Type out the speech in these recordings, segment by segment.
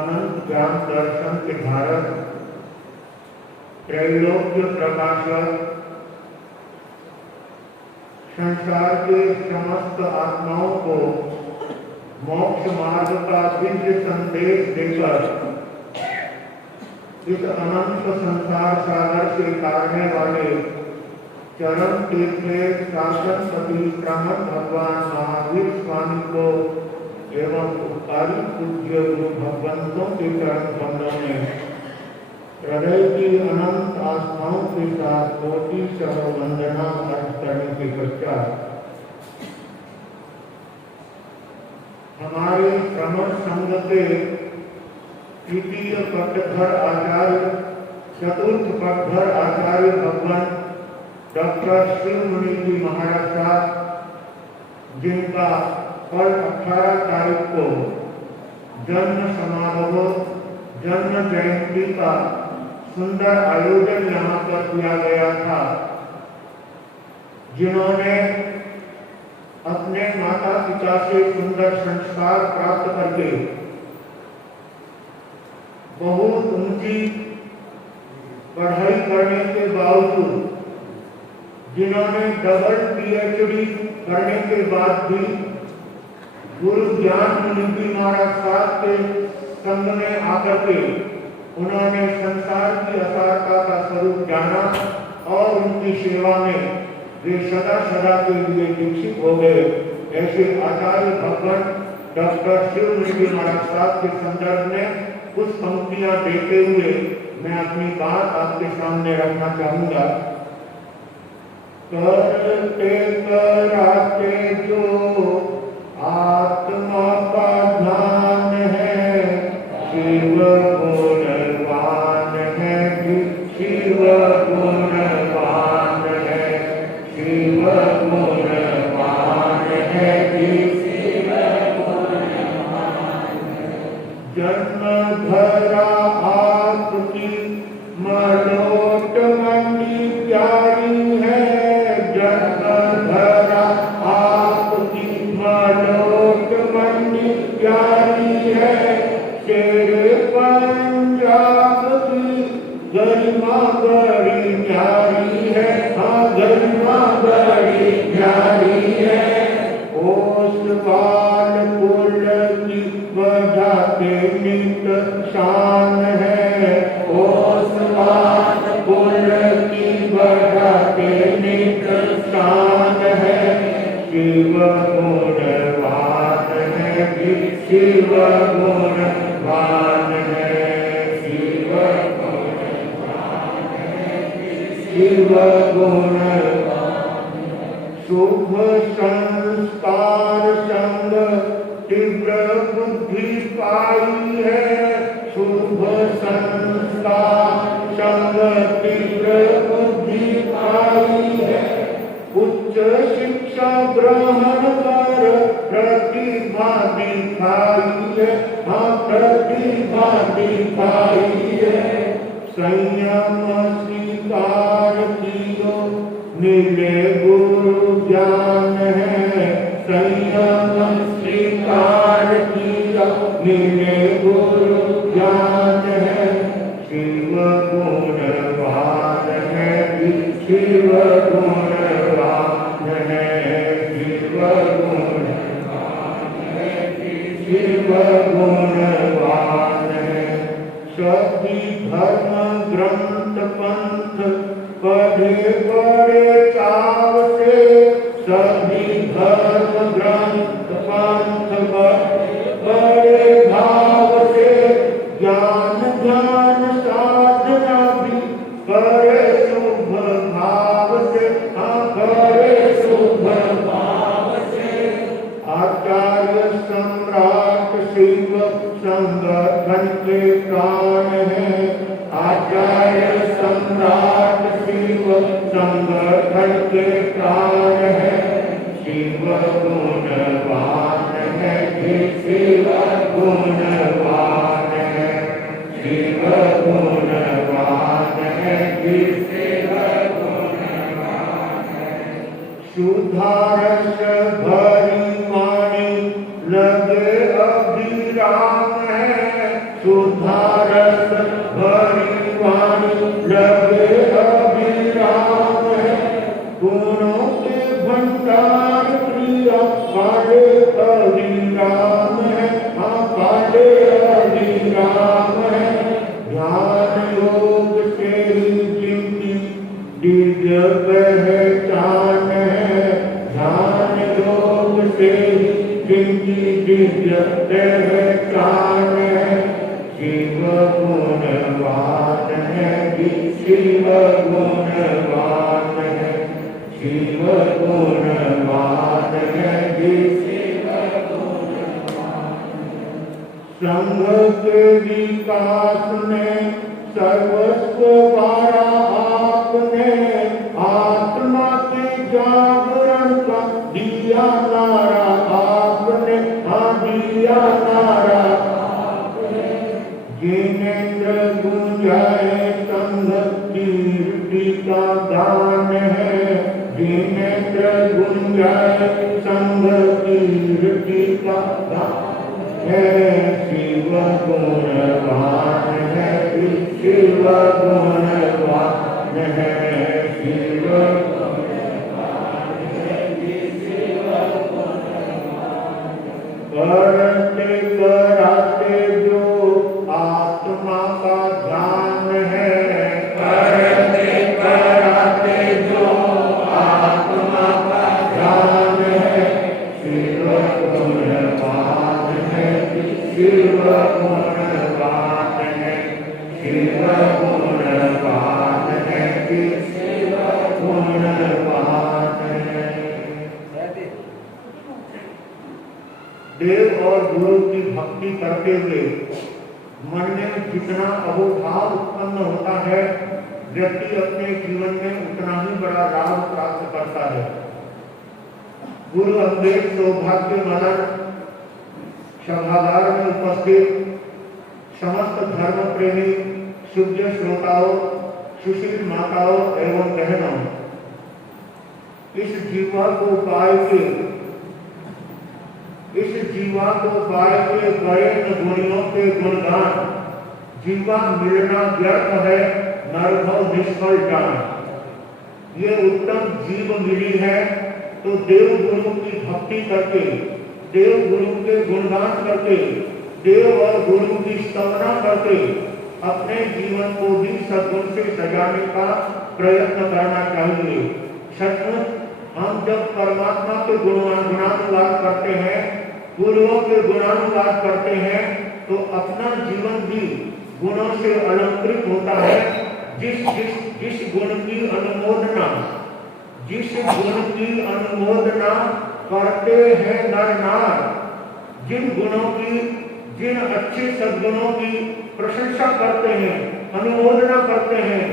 अनंत ज्ञान दर्शन के धारक, त्रैलोक्य प्रकाशक, संसार के समस्त आत्माओं को मोक्ष मार्ग का दिव्य संदेश देकर इस अनंत संसार सागर से तारने वाले चरण तीर्थ शासनपति प्रमथ भगवान महावीर स्वामी को एवं उपकारी पूज्य गुरु भगवंतों के चरण कमलों में हृदय की अनंत आस्थाओं के साथ कोटि सह वंदना अर्थ करने के पश्चात हमारे श्रमण संघ के तृतीय पट्टधर आचार्य, चतुर्थ पट्टधर आचार्य भगवान डॉक्टर शिव मुनि जी महाराज साहब, जिनका कल 18 तारीख को जन्म समारोह, जन्म जयंती का सुंदर आयोजन यहाँ पर किया गया था, जिन्होंने अपने माता पिता से सुंदर संस्कार प्राप्त करके बहुत ऊंची पढ़ाई करने के बावजूद, जिन्होंने डबल PhD करने के बाद भी गुरु ज्ञान मुनि जी महाराज साहब के संग में आकर के उन्होंने संसार की असारता का स्वरूप जाना और उनकी सेवा में वे सदा सदा के लिए दीक्षित हो गए। ऐसे आचार्य भगवान डॉक्टर शिव मुनि जी महाराज साहब के संदर्भ में कुछ पंक्तियां देते हुए मैं अपनी बात आपके सामने रखना चाहूंगा। करते कराते जो आत्मा का ध्यान है, शिव गुणवान है, शिव गुणवान है, शिव गुणवान है, शिव गुणवान है। जन्म धरा आपकी मलोट मंडी प्यारी है, जन्म धरा आपकी मलोट मंडी प्यारी है, तेरे पंजाब की गरिमा बड़ी प्यारी है, हाँ गरिमा बड़ी प्यारी है। ओसवाल कुल की बजाते नित शान है, ओसवाल कुल की बजाते नित शान है, शिव गुणवान है, शिव गुणवान है, शिव गुणवान है, शिव गुणवान है। शुभ संस्कार संग तीव्र बुद्धि पाई है, शुभ संस्कार संग तीव्र बुद्धि पाई है। उच्च शिक्षा ग्रहण कर प्रतिभा दिखाई है, हाँ प्रतिभा दिखाई है। संयम स्वीकार कियो मिले गुरु ज्ञान है, संयम स्वीकार कियो मिले गुरु ज्ञान है। शिव गुणवान है, शिव गुणवान है, शिव गुणवान है, शिव गुणवान है। सभी धर्म ग्रंथ पंथ पढ़े बड़े चाव से, सभी धर्म ग्रंथ पंथ बड़े भाव से, ज्ञान ध्यान साधना भी करे शुभ भाव से, हाँ करे शुभ भाव से। आचार्य सम्राट शिव संगठन के प्राण है, आचार्य सम्राट शिव संगठन के प्राण है। शिव गुणवान है, शिव गुणवान है, शिव गुणवान है, शिव गुणवान है। सुधारस भरी वाणी लगे अभिराम है, सुधारस भरी वाणी लगे अभिराम है। गुणों के भंडार प्रिय पाले अभिराम है, हाँ पाले अभिराम है। ध्यान योग से ही जिनकी दिव्य पहचान है, ध्यान योग से ही जिनकी दिव्य पहचान है। शिव गुणवान है, शिव गुणवान है, शिव गुणवान है, शिव गुणवान है। संघ के विकास में सर्वस्व वारा आपने, आत्मा के जागरण का दिया नारा आपने, हाँ दिया नारा आपने। जिनेन्द्र गुंजाए संघ कीर्ति का दान है, जिनेन्द्र गुंजाए संघ कीर्ति का दान है। शिव गुणवान है, शिव गुणवान है, शिव गुणवान है, शिव गुणवान है। करते कराते जो आत्मा का ध्यान है, करते कराते जो आत्मा का ध्यान है। शिव गुणवान है, शिव गुणवान है, शिव गुणवान है, शिव गुणवान है। देव और गुरु की भक्ति करते हुए मन में जितना अहोभाव उत्पन्न होता है, व्यक्ति अपने जीवन में उतना ही बड़ा लाभ प्राप्त करता है। गुरु अवधेश सौभाग्य मदन सभागार में उपस्थित समस्त धर्म प्रेमी शुद्ध श्रोताओं, सुशील माताओं एवं बहनों, इस जीवा को पाए के गए गुणियों के गुणगान जीवा मिलना व्यर्थ है, नरभव निष्फल जान। ये उत्तम जीव मिली है तो देव गुरु की भक्ति करके, देव गुरु के गुणगान करके, देव और गुरु की स्तवना करके अपने जीवन को भी सद्गुण से सजाने का प्रयत्न करना चाहिए। सचमुच हम जब परमात्मा के गुणानुवाद करते हैं, गुरुओं के गुणानुवाद करते हैं, तो अपना जीवन भी गुणों से अलंकृत होता है। जिस गुण की अनुमोदना करते हैं नर नार, जिन अच्छे सद्गुणों की प्रशंसा करते हैं, अनुमोदना करते हैं,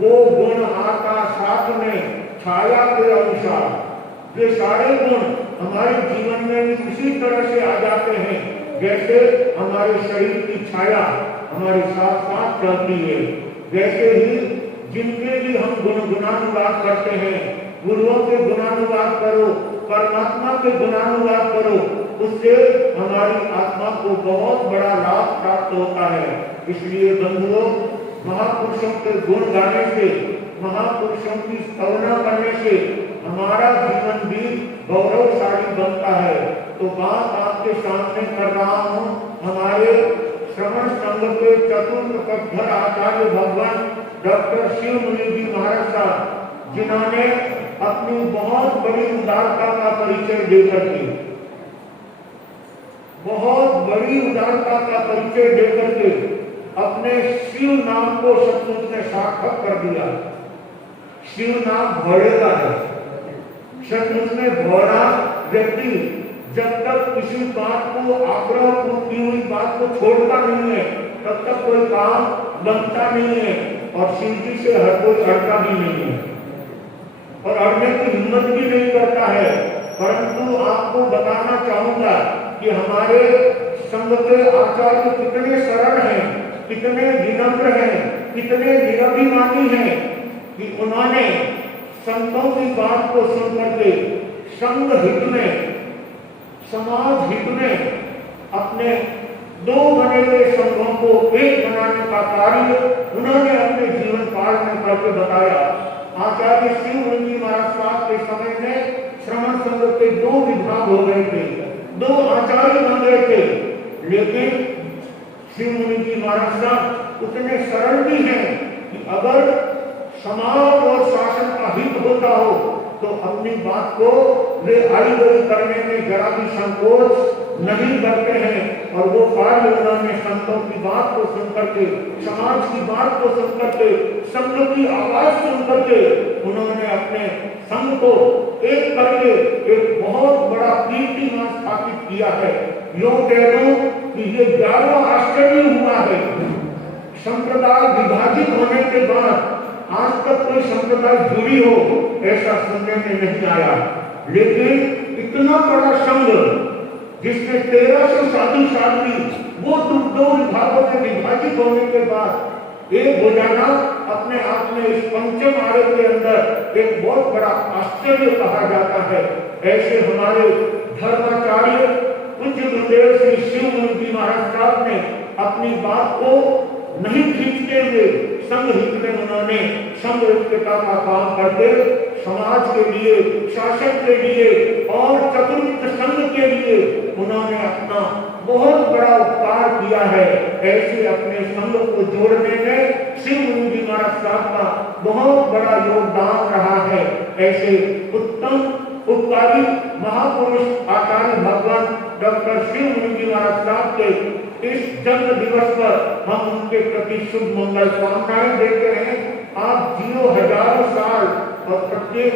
वो गुण आता साथ में छाया के अनुसार। ये सारे गुण हमारे जीवन में भी उसी तरह से आ जाते हैं जैसे हमारे शरीर की छाया हमारे साथ साथ चलती है। वैसे ही जिनके भी हम गुणानुवाद करते हैं, गुरुओं के गुणानुवाद करो, परमात्मा के गुणानुवाद करो, उससे हमारी आत्मा को बहुत बड़ा लाभ प्राप्त होता है। इसलिए बंधुओं, महापुरुषों के गुण गाने से, महापुरुषों की स्तवना करने से हमारा जीवन भी गौरवशाली बनता है। तो बात आपके सामने कर रहा हूँ हमारे श्रवण संघ के चतुर्थ कक्षर आचार्य भगवान डॉक्टर शिव मुनि जी महाराज साहब, जिन्होंने अपनी बहुत बड़ी उदारता का परिचय देकर के, बहुत बड़ी उदारता का परिचय देकर के अपने शिव नाम को सचमुच में सार्थक कर दिया। शिव नाम भोले का है। सचमुच में भोला व्यक्ति जब तक किसी बात को आग्रह की हुई बात को छोड़ता नहीं है तब तक कोई काम बनता नहीं है और शिव जी से हर कोई अड़ता भी नहीं है और अड़ने की हिम्मत भी नहीं करता है। परंतु आपको बताना चाहूंगा कि हमारे संघ के आचार्य कितने सरल हैं, कितने विनम्र हैं, कितने निरभिमानी हैं कि उन्होंने संतों की बात को सुनकर के संघ हित में, समाज हित में अपने दो बने हुए संघों को एक बनाने का कार्य उन्होंने अपने जीवन काल में करके बताया। आचार्य शिव मुनि महाराज साहब के समय में श्रमण संघ के दो विभाग हो गए थे, दो आचार्य बन गए थे, लेकिन शिव मुनि जी महाराज साहब उतने सरल भी हैं कि अगर समाज और शासन का हित होता हो तो अपनी बात को वे आई गई करने में जरा भी संकोच नहीं करते हैं और वो कार्य उन्होंने संतों की बात को सुनकर के, समाज की बात को सुनकर के, संघ की आवाज सुनकर के उन्होंने अपने संघ को एक करके एक बहुत बड़ा कीर्तिमान स्थापित किया है। यूं कह दूं कि ये 11वां आश्चर्य हुआ है। संप्रदाय विभाजित होने के बाद आज तक कोई संप्रदाय जुड़ी हो ऐसा सुनने में नहीं आया, लेकिन इतना बड़ा संघ जिसमें 1300 साधु साध्वी वो दो विभागों में विभाजित होने के बाद एक हो जाना अपने आप में इस पंचम आर्य के अंदर एक बहुत बड़ा आश्चर्य कहा जाता है। ऐसे हमारे धर्माचार्य पूज्य गुरुदेव श्री शिव मुनि जी महाराज साहब ने अपनी बात को नहीं खींचते हुए संघ हित में उन्होंने संघ ऐक्यता का काम करके समाज के लिए, शासन के लिए और चतुर्थ संघ के लिए उन्होंने अपना बहुत बड़ा उपकार किया है। ऐसे अपने संघ को जोड़ने में शिव मुनि जी महाराज साहब का बहुत बड़ा योगदान रहा है। ऐसे उत्तम उपकारी महापुरुष आचार्य भगवान डॉक्टर शिव मुनि जी महाराज साहब के इस जन्म दिवस पर हम उनके प्रति शुभ मंगल कामनाएं देते हैं। आप जियो हजारों साल और प्रत्येक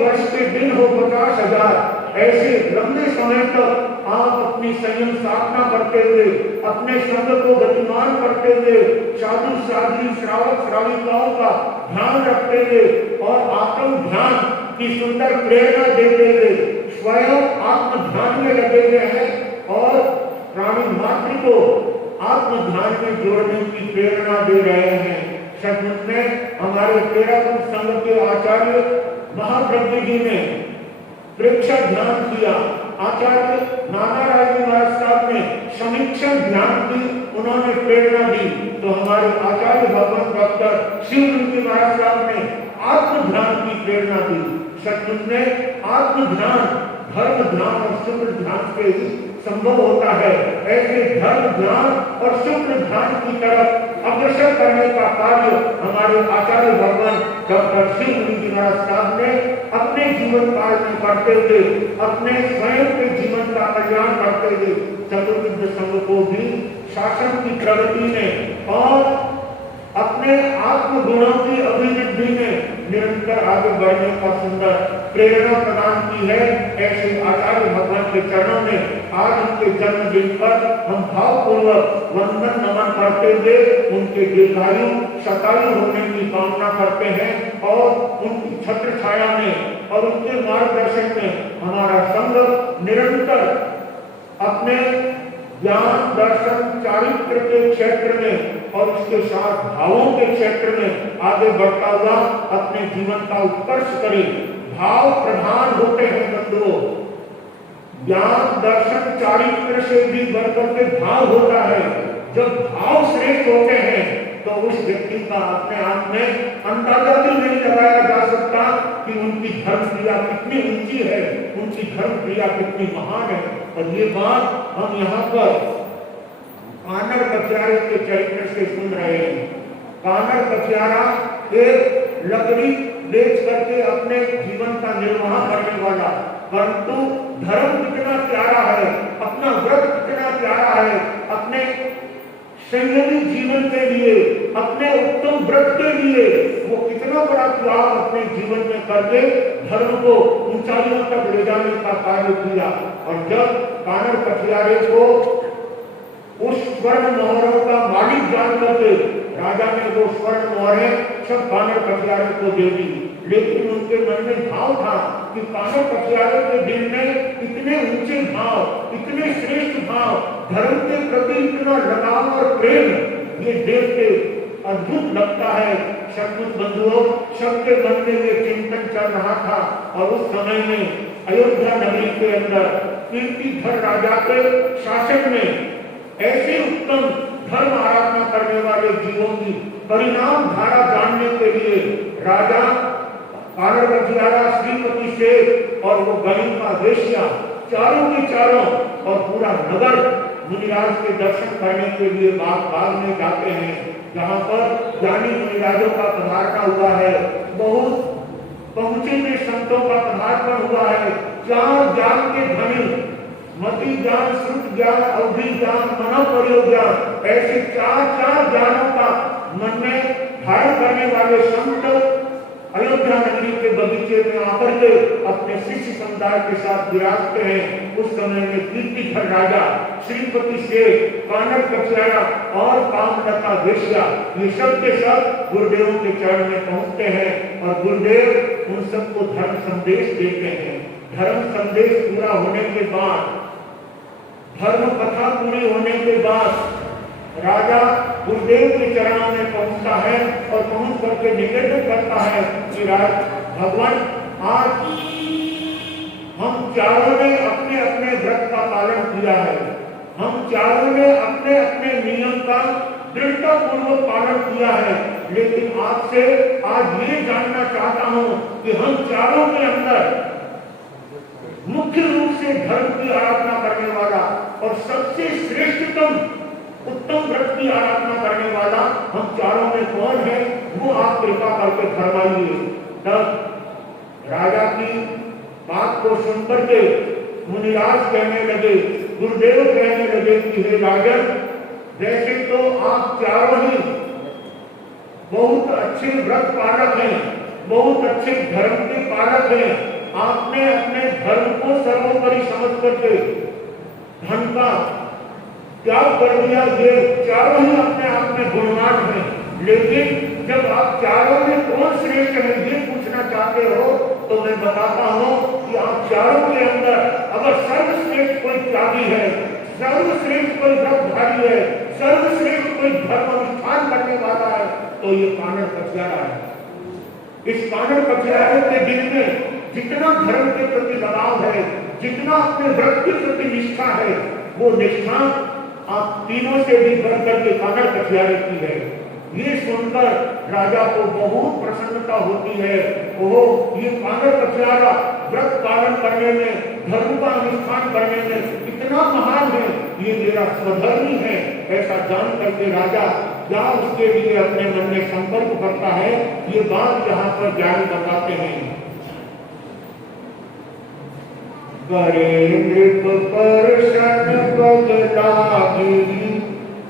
वर्ष के दिन हो 50,000, ऐसे लंबे समय तक आप अपनी संयम साधना करते हुए, अपने संघ को गतिमान करते हुए, साधु साध्वी श्रावक श्राविकाओं का ध्यान रखते हुए और आत्म ध्यान की सुंदर प्रेरणा देते हुए स्वयं आत्म ध्यान में लगे हुए हैं और प्राणी मात्र को आत्म ध्यान में जोड़ने की प्रेरणा दे रहे हैं। सचमुच में हमारे तेरापंथ संघ के आचार्य महाप्रज्ञ जी ने प्रेक्षक ध्यान किया। आचार्य नाना राज महाराज साहब ने समीक्षा ध्यान की, उन्होंने प्रेरणा दी। तो हमारे आचार्य भगवान डॉक्टर शिव मुनि महाराज साहब ने आत्म ध्यान की प्रेरणा दी। सचमुच में आत्म ध्यान धर्म ध्यान और शुक्र ध्यान से ही संभव होता है। ऐसे धर्म ध्यान और शुक्र ध्यान की तरफ अग्रसर करने का कार्य हमारे आचार्य भगवान डॉक्टर शिव मुनि जी महाराज साहब ने अपने जीवन काल में करते हुए, अपने स्वयं के जीवन का कल्याण करते हुए चतुर्विध संघ को भी शासन की प्रगति में और अपने आत्म गुणों की अभिवृद्धि में निरंतर आगे बढ़ने का सुंदर प्रेरणा प्रदान की है। ऐसे आचार्य भगवान के चरणों में आज उनके जन्मदिन पर हम भावपूर्वक वंदन नमन करते हुए उनके दीर्घायु शतायु होने की कामना करते हैं और उनकी छत्र छाया में और उनके मार्गदर्शन में हमारा संघ निरंतर अपने ज्ञान दर्शन चारित्र के क्षेत्र में और उसके साथ भावों के क्षेत्र में आगे बढ़ता हुआ अपने जीवन का उत्कर्ष करे। भाव प्रधान होते हैं बंधुओं, ज्ञान दर्शन चारित्र से भी बढ़कर के भाव होता है। जब भाव श्रेष्ठ होते हैं तो उस व्यक्ति का अपने आप में अंदाजा भी नहीं लगाया जा सकता कि उनकी धर्म क्रिया कितनी ऊंची है, उनकी धर्म क्रिया कितनी महान है। और ये बात हम यहाँ पर कानड़ कथियारे के चरित्र से सुन रहे हैं। कानड़ कथियारा एक लकड़ी बेच करके अपने जीवन का निर्वाह करने वाला, परंतु धर्म कितना प्यारा है, अपना व्रत कितना प्यारा है, अपने संयमी जीवन के लिए, अपने उत्तम व्रत के लिए वो कितना बड़ा त्याग अपने जीवन में करके धर्म को ऊंचाइयों तक ले जाने का कार्य किया। और जब कानड़ कठियारे को उस स्वर्ण मोहरों का मालिक जान करके राजा ने वो स्वर्ण मोहरें सब कानड़ कठियारे को दे दी, लेकिन उनके मन में भाव था कि कानड़ कठियारे के दिल में इतने ऊंचे भाव, इतने श्रेष्ठ भाव, धर्म के प्रति इतना लगाव और प्रेम, ये देख के अद्भुत लगता है। सचमुच बंधुओं, सबके मन में ये चिंतन चल रहा था। और उस समय में अयोध्या नगरी के अंदर कीर्तिधर राजा के शासन में ऐसे उत्तम धर्म आराधना करने वाले जीवों की परिणाम धारा जानने के लिए राजा कानड़ कठियारा, श्रीपति शेख और वो गरीबा वेश्या चारों के चारों और पूरा नगर मुनिराज के दर्शन करने के लिए बाग में जाते हैं, जहाँ पर ज्ञानी मुनिराजों का पधारना हुआ है। बहुत पहुंचे में संतों का पधारना हुआ है। चार ज्ञान के धनी, मति ज्ञान, श्रुत ज्ञान, अवधि ज्ञान, मनोप्रयोग ज्ञान, ऐसे चार ज्ञानों का मन में धारण करने वाले संत अयोध्या नगरी के बगीचे में आकर के अपने शिष्य समुदाय के साथ विराजते हैं। उस समय में कीर्तिधर राजा, श्रीपति शेख, कानड़ कठियारा और कामलता वेश्या, ये सब के सब गुरुदेव के चरण में पहुंचते हैं और गुरुदेव उन सबको धर्म संदेश देते हैं। धर्म संदेश पूरा होने के बाद, धर्म कथा पूरी होने के बाद राजा गुरुदेव के चरणों में पहुंचता है और पहुंच करके निवेदन करता है कि भगवान, आज हम चारों ने अपने अपने व्रत का पालन किया है, हम चारों ने अपने अपने नियम का दृढ़ता पूर्वक पालन किया है, लेकिन आपसे आज ये जानना चाहता हूं कि हम चारों के अंदर मुख्य रूप से धर्म की आराधना करने वाला और सबसे श्रेष्ठतम उत्तम व्रत की आराधना करने वाला हम चारों में कौन है, वो आप कृपा करके फरमाइए। तब राजा की बात को सुनकर के मुनिराज कहने लगे, गुरुदेव कहने लगे कि हे राजन, वैसे तो आप चारों ही बहुत अच्छे व्रत पालक हैं, बहुत अच्छे धर्म के पालक हैं। आपने अपने धर्म को सर्वोपरि समझ करके धन का त्याग कर दिया, ये चारों ही अपने आप में गुणवान हैं। लेकिन जब आप चारों में कौन श्रेष्ठ है ये पूछना चाहते हो तो मैं बताता हूं कि आप चारों के अंदर अगर सर्वश्रेष्ठ कोई त्यागी है, सर्वश्रेष्ठ कोई व्रतधारी है, सर्वश्रेष्ठ कोई धर्म अनुष्ठान करने वाला है तो ये कानड़ कठियारा है। इस कानड़ कठियारे के दिल में जितना धर्म के प्रति लगाव है, जितना अपने व्रत के प्रति निष्ठा है, वो निष्ठा आप तीनों से भी बढ़ करके कानड़ कठियारे की है। ये सुनकर राजा को बहुत प्रसन्नता होती है। ओह, ये कानड़ कठियारा व्रत पालन करने में, धर्म का अनुष्ठान करने में इतना महान है, ये मेरा स्वधर्मी है। ऐसा जान करके राजा क्या उसके लिए अपने मन में संकल्प करता है, ये बात यहाँ पर ज्ञानी बताते हैं। करे नृप परषद पद लागी,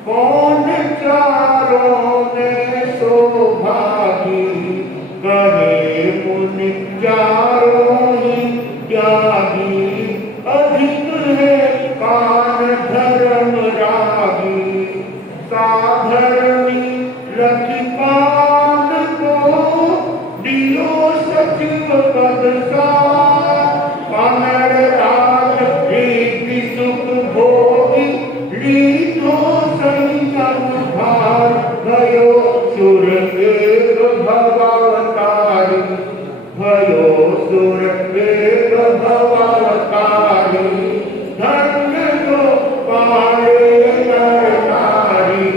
कौन चारों में शोभागी। करे मुनि चारों ही त्यागी, अधिक है कान धर्म रागी। साधरणी लखिपाल को दियो सचिव पद सा। कानड़ राज प्रीति सुख भोगी, लीनो संयम भार। भयो सुर एक भवावतारी, भयो सुर एक भवावतारी। धन्य तो पाले नर नारी,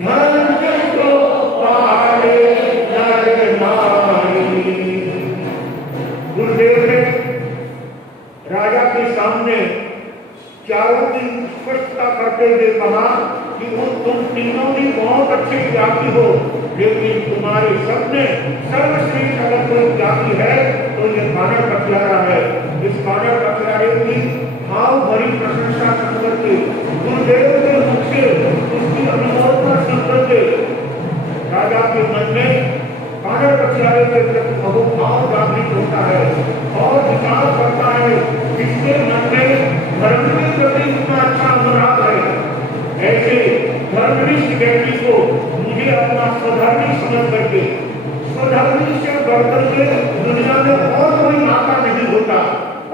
धन्य तो पाले नर नारी। गुरुदेव ने राजा के सामने चारों की स्पष्टता करते हुए कहा कि तुम तीनों भी बहुत अच्छे त्यागी हो, लेकिन तुम्हारे सबने सर्वश्रेष्ठ अगर कोई त्यागी है तो ये कानड़ कठियारा है। इस कानड़ कठियारे की राजा के मन में कानड़ कछियारे के प्रति भाव जागृत होता है और विचार करता है, जिसके मन में धर्म के प्रति इतना अच्छा अनुराग है, ऐसे धर्मनिष्ठ व्यक्ति को मुझे अपना स्वधर्मी समझ करके, स्वधर्मी से बढ़कर के दुनिया में और कोई नाता नहीं होता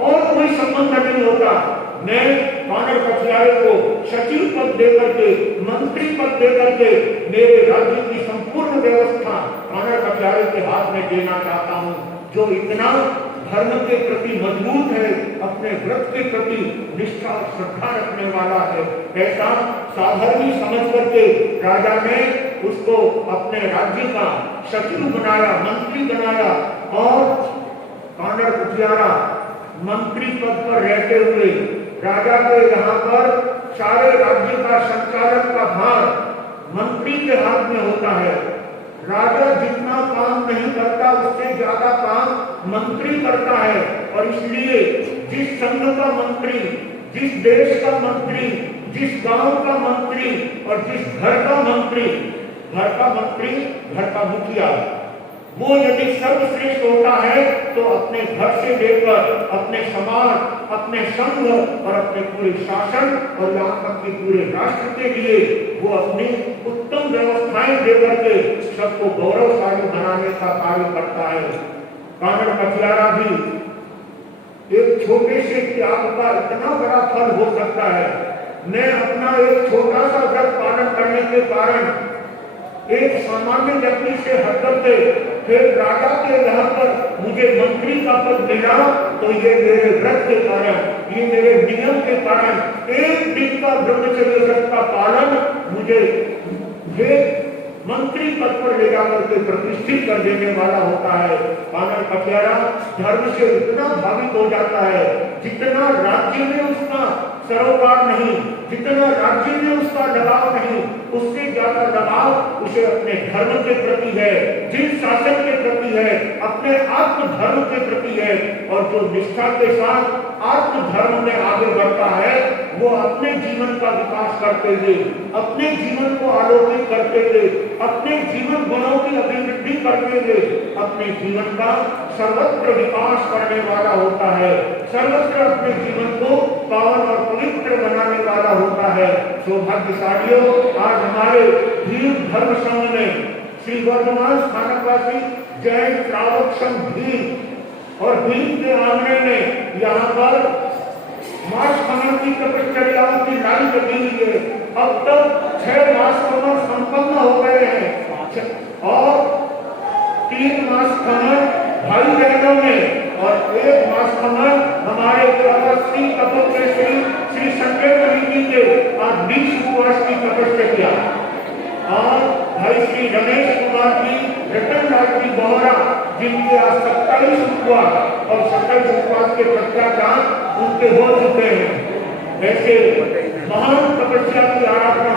और कोई संबंध नहीं होता। मैं कानड़ कछियारे को सचिव पद देकर के, मंत्री पद देकर के मेरे राज्य की संपूर्ण व्यवस्था कानड़ कछियारे के हाथ में देना चाहता हूँ, जो इतना धर्म के प्रति मजबूत है, अपने व्रत के प्रति निष्ठा और श्रद्धा रखने वाला है। ऐसा साधर्मी समझ करके राजा ने उसको अपने राज्य का सचिव बनाया, मंत्री बनाया और कानड़ कछियारा मंत्री पद पर रहते हुए राजा के यहाँ पर सारे राज्य का संचालन का भार मंत्री के हाथ में होता है। राजा जितना काम नहीं करता उससे ज्यादा काम मंत्री करता है और इसलिए जिस संघ का मंत्री, जिस देश का मंत्री, जिस गांव का मंत्री और जिस घर का मंत्री, घर का मुखिया, वो यदि सर्वश्रेष्ठ होता है तो अपने घर से लेकर अपने समाज, अपने संघ और अपने पूरे शासन और यहाँ तक कि पूरे राष्ट्र के लिए वो अपनी उत्तम व्यवस्थाएं देकर के सबको गौरवशाली बनाने का कार्य करता है। कानड़ कछियारा भी एक छोटे से त्याग का इतना बड़ा फल हो सकता है। मैं अपना एक छोटा सा व्रत पालन करने के कारण एक सामान्य व्यक्ति से हटकर के फिर राजा के यहाँ पर मुझे मंत्री का पद मिला, तो ये मेरे व्रत के कारण, ये मेरे नियम के कारण, एक दिन का ब्रह्मचर्य व्रत का पालन मुझे ये मंत्री पद पर ले जाकर के प्रतिष्ठित कर देने वाला होता है। कानड़ कछियारा धर्म से इतना भावित हो जाता है, जितना राज्य में उसका सरोकार नहीं, जितना राज्य में उसका लगाव नहीं, उससे ज्यादा लगाव उसे अपने धर्म के प्रति है, जिन शासन के प्रति है, अपने आत्म धर्म के प्रति है। और जो निष्ठा के साथ आत्म धर्म में आगे बढ़ता है, वो अपने जीवन का विकास करते हुए, अपने जीवन को आलोकित करते हुए, अपने जीवन गुणों की अभिवृद्धि करते हुए अपने जीवन का सर्वत्र विकास करने वाला होता है, सर्वत्र अपने जीवन को पावन और पवित्र बनाने वाला होता है। सौभाग्यशालियों, आज हमारे भीम धर्म संघ में श्री वर्धमान स्थानकवासी जैन श्रावक संघ भीम और भीम के आंगने में यहाँ पर मास खनन की तपश्चर्याओं की लाइन लगी हुई है। अब तक 6 मास खनन संपन्न हो गए हैं और 3 मास खनन भाई बहनों में और 1 मास खनन हमारे श्री तपस्वी श्री संजय कवि के आज 20 उपवास की तपस्या और भाई श्री रमेश कुमार जी, रतन लाल जी बोहरा, जिनके आज 27 उपवास और 27 उपवास के पश्चात उनके हो चुके हैं। ऐसे महान तपस्या की आराधना